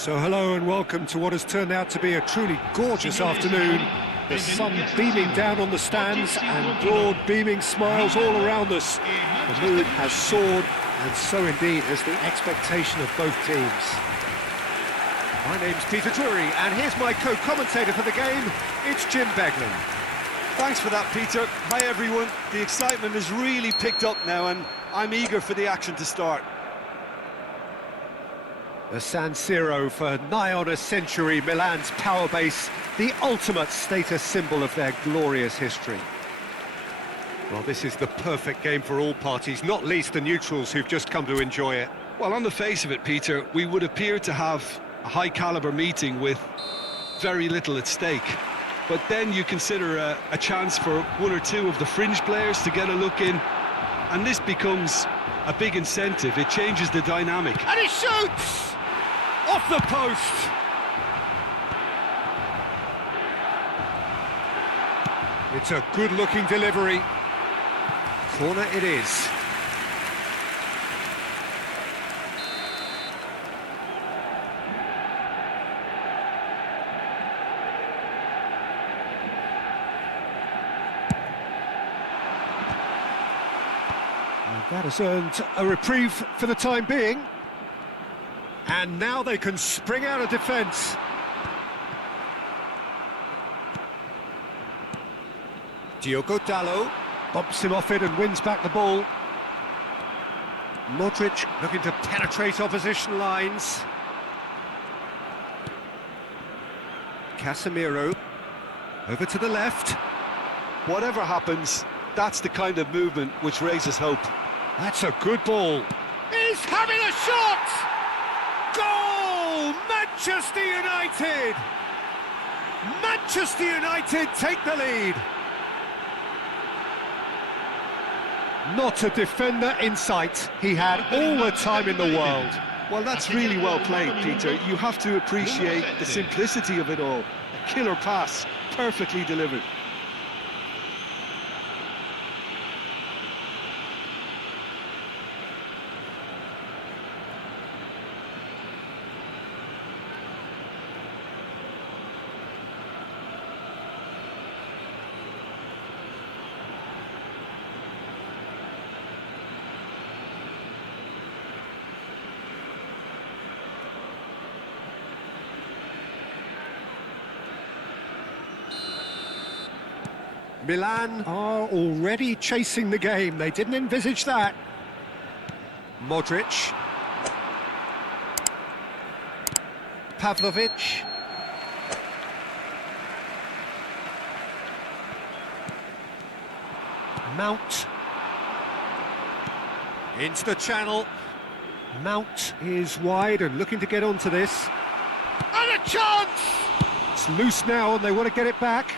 So hello and welcome to what has turned out to be a truly gorgeous afternoon. The sun beaming down on the stands and broad beaming smiles all around us. The mood has soared, and so indeed has the expectation of both teams. My name's Peter Drury and here's my co-commentator for the game, it's Jim Beglin. Thanks for that, Peter. Hi everyone. The excitement has really picked up now and I'm eager for the action to start. The San Siro, for nigh on a century, Milan's power base, the ultimate status symbol of their glorious history. Well, this is the perfect game for all parties, not least the neutrals who've just come to enjoy it. Well, on the face of it, Peter, we would appear to have a high-caliber meeting with very little at stake. But then you consider a chance for one or two of the fringe players to get a look in, and this becomes a big incentive. It changes the dynamic. And he shoots! Off the post! It's a good-looking delivery. Corner it is. And that has earned a reprieve for the time being. And now they can spring out of defence. Diogo Dalot bumps him off it and wins back the ball. Modric looking to penetrate opposition lines. Casemiro over to the left. Whatever happens, that's the kind of movement which raises hope. That's a good ball. He's having a shot! Goal! Manchester United! Manchester United take the lead. Not a defender in sight. He had all the time in the world. Well, that's really well played, Peter. You have to appreciate the simplicity of it all. A killer pass, perfectly delivered. Milan are already chasing the game. They didn't envisage that. Modric. Pavlovic. Mount. Into the channel. Mount is wide and looking to get onto this. And a chance! It's loose now and they want to get it back.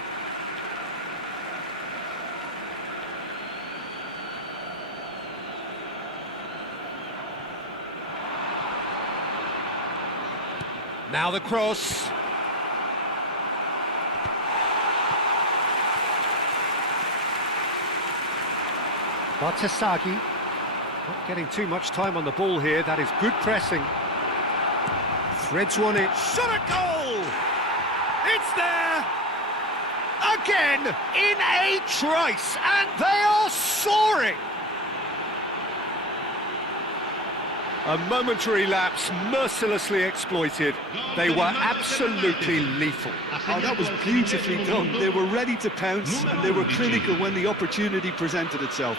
Now the cross. Bartasaghi. Not getting too much time on the ball here. That is good pressing. Threads one in. Shot a goal! It's there! Again in a trice, and they are soaring! A momentary lapse, mercilessly exploited. They were absolutely lethal. Oh, that was beautifully done. They were ready to pounce and they were clinical when the opportunity presented itself.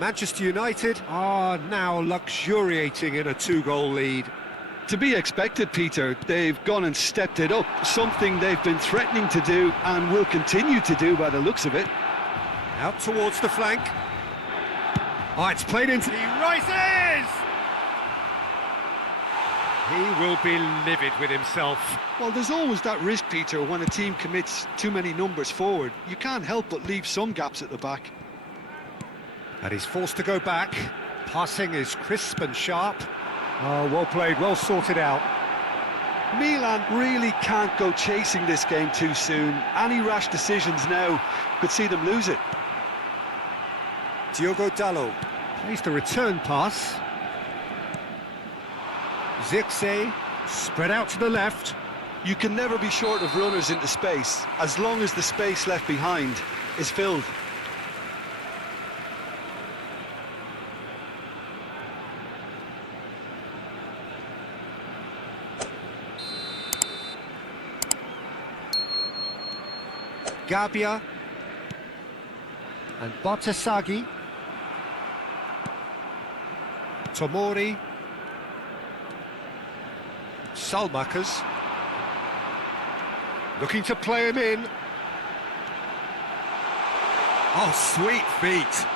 Manchester United are now luxuriating in a two-goal lead. To be expected, Peter. They've gone and stepped it up, something they've been threatening to do and will continue to do by the looks of it. Out towards the flank. Oh, it's played into... He rises! He will be livid with himself. Well, there's always that risk, Peter, when a team commits too many numbers forward. You can't help but leave some gaps at the back. And he's forced to go back. Passing is crisp and sharp. Oh, well played, well sorted out. Milan really can't go chasing this game too soon. Any rash decisions now could see them lose it. Diogo Dalot plays the return pass. Zirkzee spread out to the left. You can never be short of runners into space, as long as the space left behind is filled. Gabbia and Bartasaghi. Tomori. Salmakers. Looking to play him in. Oh, sweet feet.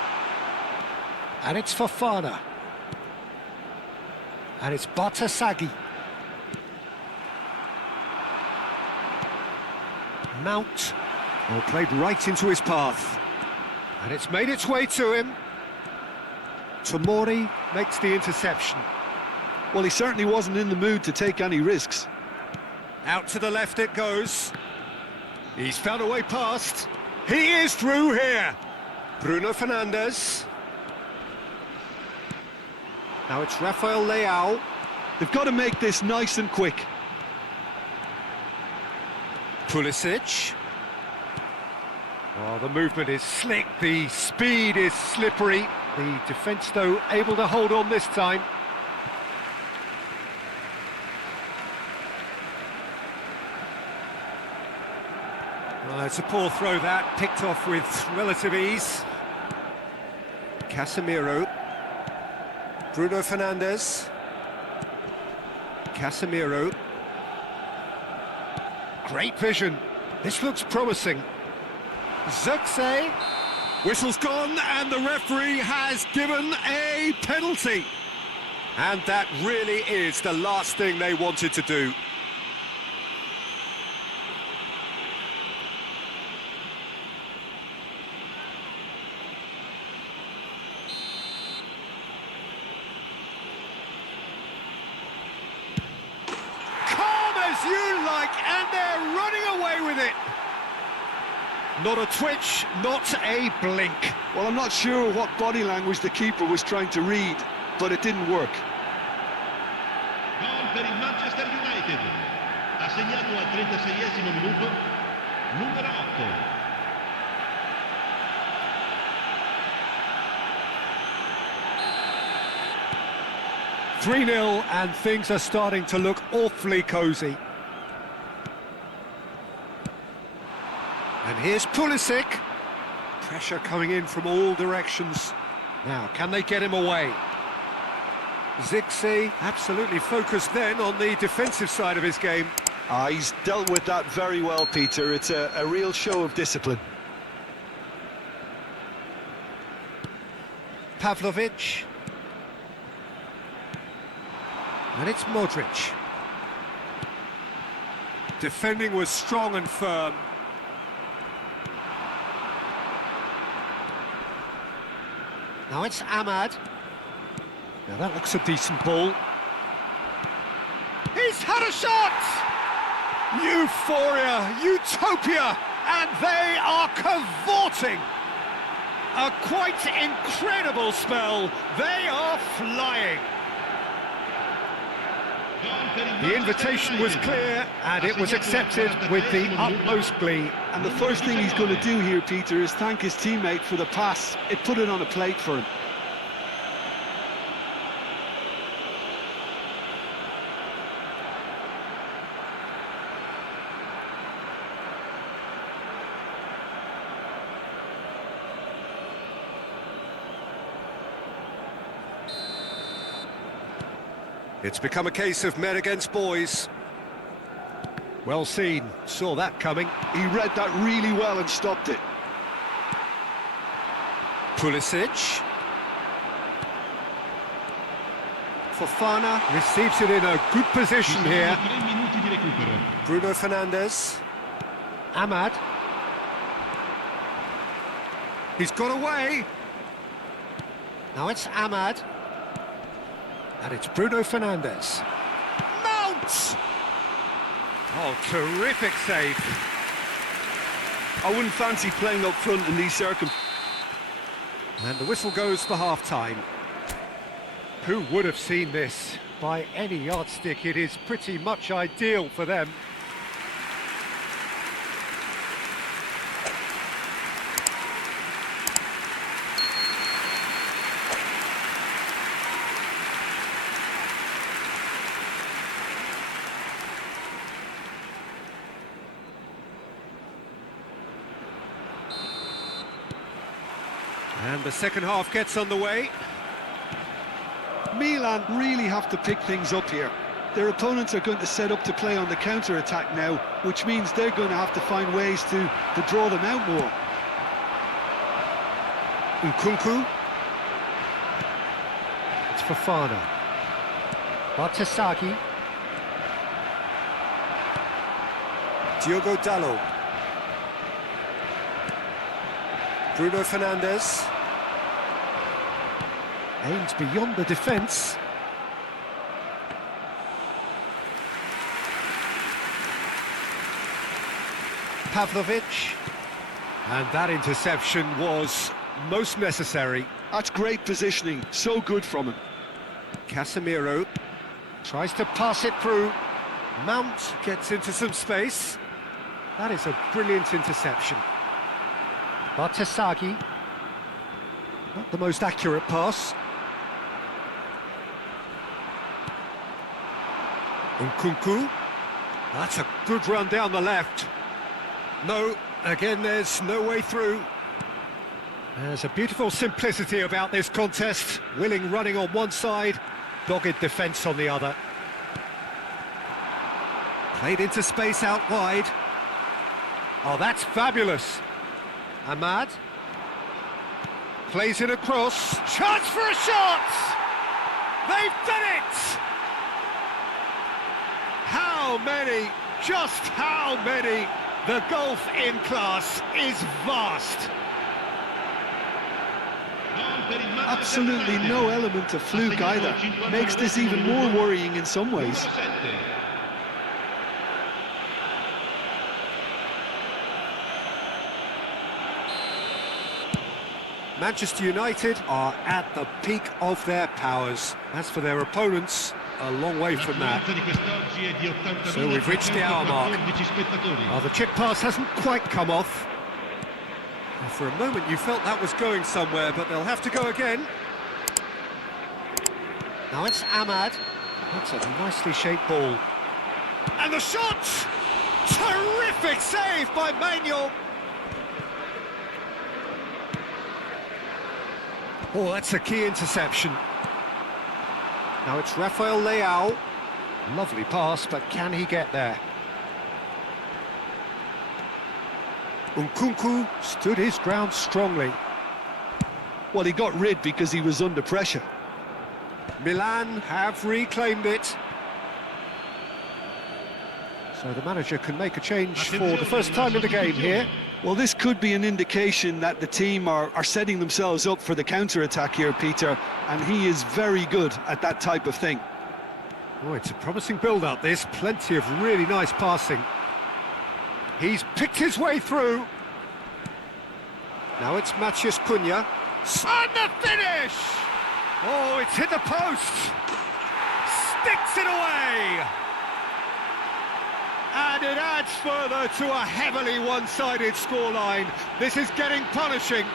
And it's Fofana. And it's Bartasaghi. Mount. Oh, played right into his path. And it's made its way to him. Tomori makes the interception. Well, he certainly wasn't in the mood to take any risks. Out to the left it goes. He's found a way past. He is through here. Bruno Fernandes. Now it's Rafael Leao. They've got to make this nice and quick. Pulisic. Oh, the movement is slick, the speed is slippery. The defence, though, able to hold on this time. Well, it's a poor throw that, picked off with relative ease. Casemiro. Bruno Fernandes. Casemiro. Great vision. This looks promising. Zirkzee. Whistle's gone and the referee has given a penalty. And that really is the last thing they wanted to do. Calm as you like, and they're running away with it. Not a twitch, not a blink. Well, I'm not sure what body language the keeper was trying to read, but it didn't work. Gol per il Manchester United. Ha segnato al 36esimo minuto numero 8. "3-0 and things are starting to look awfully cosy. And here's Pulisic. Pressure coming in from all directions. Now, can they get him away? Zirkzee absolutely focused then on the defensive side of his game. He's dealt with that very well, Peter. It's a real show of discipline. Pavlovic. And it's Modric. Defending was strong and firm. Now it's Ahmad. Now that looks a decent ball. He's had a shot! Euphoria, utopia, and they are cavorting. A quite incredible spell. They are flying. The invitation was clear, and it was accepted with the utmost glee. And the first thing he's going to do here, Peter, is thank his teammate for the pass. It put it on a plate for him. It's become a case of men against boys. Well seen, saw that coming. He read that really well and stopped it. Pulisic. Fofana receives it in a good position here. Bruno Fernandes. Ahmad. He's got away. Now it's Ahmad. And it's Bruno Fernandes. Mount! Oh, terrific save. I wouldn't fancy playing up front in these circumstances. And the whistle goes for half-time. Who would have seen this? By any yardstick, it is pretty much ideal for them. And the second half gets underway. Milan really have to pick things up here. Their opponents are going to set up to play on the counter-attack now, which means they're going to have to find ways to draw them out more. Nkunku. It's Fofana. Bartesaghi. Diogo Dalot. Bruno Fernandes. Aims beyond the defence. Pavlovic. And that interception was most necessary. That's great positioning, so good from him. Casemiro tries to pass it through. Mount gets into some space. That is a brilliant interception. Bartesaghi. Not the most accurate pass. Nkunku. That's a good run down the left. No, again there's no way through. There's a beautiful simplicity about this contest. Willing running on one side, dogged defence on the other. Played into space out wide. Oh, that's fabulous. Ahmad. Plays it across. Chance for a shot! They've done it! How many? Just how many? The gulf in class is vast. Absolutely no element of fluke either. Makes this even more worrying in some ways. Manchester United are at the peak of their powers. As for their opponents, a long way from that. So we've reached the hour mark. Oh, the chip pass hasn't quite come off. Well, for a moment you felt that was going somewhere, but they'll have to go again. Now it's Ahmad. That's a nicely shaped ball. And the shot! Terrific save by Manuel. Oh, that's a key interception. Now it's Rafael Leao. Lovely pass, but can he get there? Nkunku stood his ground strongly. Well, he got rid because he was under pressure. Milan have reclaimed it. So the manager can make a change for the first time in the game here. Well, this could be an indication that the team are setting themselves up for the counter-attack here, Peter, and he is very good at that type of thing. Oh, it's a promising build-up, this. Plenty of really nice passing. He's picked his way through. Now it's Matheus Cunha. And the finish! Oh, it's hit the post. Sticks it away. And it adds further to a heavily one-sided scoreline. This is getting punishing.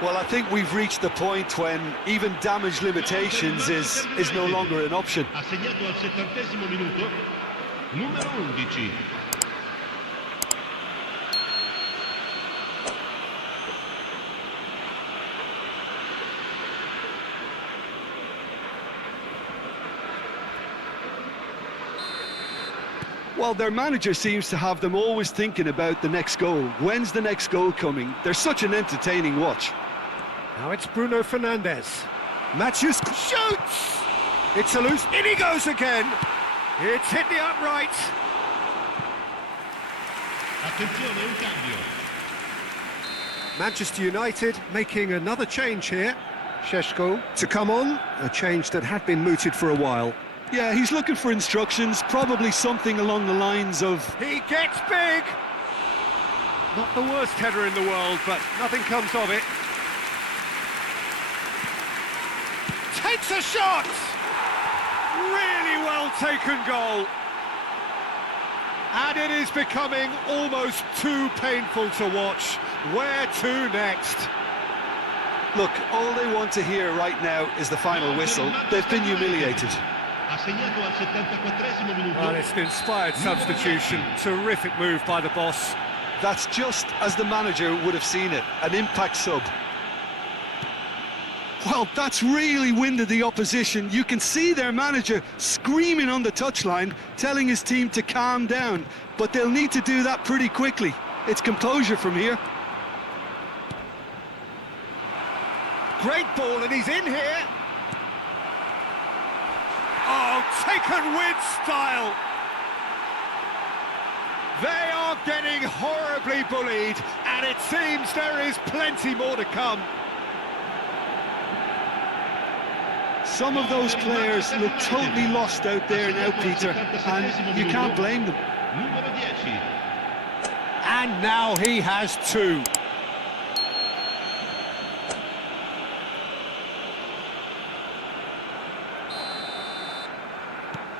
Well, I think we've reached the point when even damage limitations is no longer an option. Ha segnato al 70° minuto, numero 11. Well, their manager seems to have them always thinking about the next goal. When's the next goal coming? They're such an entertaining watch. Now it's Bruno Fernandes. Matheus shoots! It's a loose... In he goes again! It's hit the upright. Attenzione, un cambio. Manchester United making another change here. Šeško to come on, a change that had been mooted for a while. Yeah, he's looking for instructions, probably something along the lines of... He gets big! Not the worst header in the world, but nothing comes of it. Takes a shot! Really well taken goal. And it is becoming almost too painful to watch. Where to next? Look, all they want to hear right now is the final whistle. They've been humiliated. Well, it's an inspired substitution. Terrific move by the boss. That's just as the manager would have seen it, an impact sub. Well, that's really winded the opposition. You can see their manager screaming on the touchline, telling his team to calm down, but they'll need to do that pretty quickly. It's composure from here. Great ball, and he's in here. Oh, taken with style. They are getting horribly bullied, and it seems there is plenty more to come. Some of those players look totally lost out there now, Peter, and you can't blame them. And now he has two.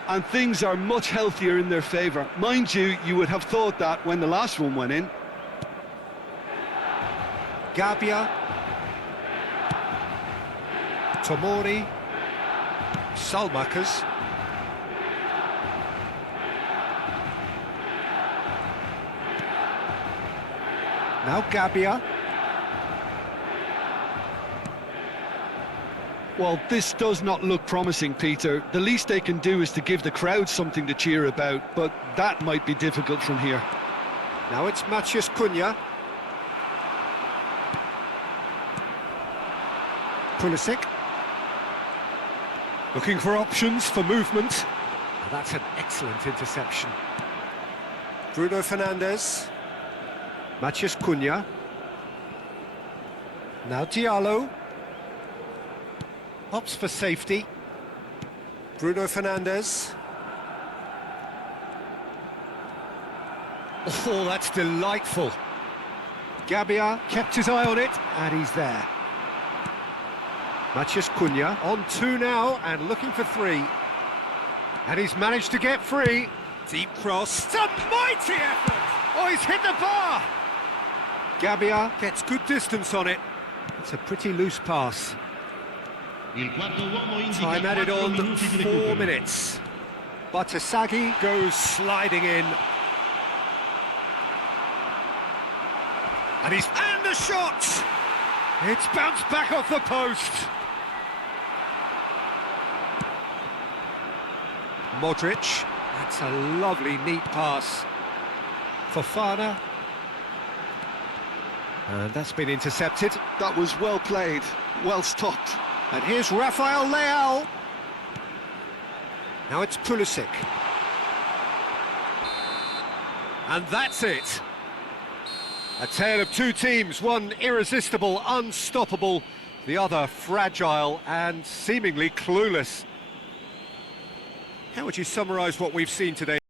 And things are much healthier in their favour. Mind you, you would have thought that when the last one went in. Gabbia. Tomori. Salmakers. Now Gabbia. Well, this does not look promising, Peter. The least they can do is to give the crowd something to cheer about, but that might be difficult from here. Now it's Maciej Cunha. Pulisic. Looking for options for movement. Oh, that's an excellent interception. Bruno Fernandes. Maciej Cunha. Now Diallo. Opts for safety. Bruno Fernandes. Oh, that's delightful. Gabbia kept his eye on it, and he's there. Maciej Cunha on two now, and looking for three. And he's managed to get free. Deep cross. It's a mighty effort! Oh, he's hit the bar! Gabbia gets good distance on it. It's a pretty loose pass. Time added on 4 minutes. Batasagi goes sliding in. And the shot! It's bounced back off the post. Modric. That's a lovely, neat pass. Fofana. And that's been intercepted. That was well played, well stopped. And here's Rafael Leao. Now it's Pulisic. And that's it. A tale of two teams, one irresistible, unstoppable, the other fragile and seemingly clueless. How would you summarise what we've seen today?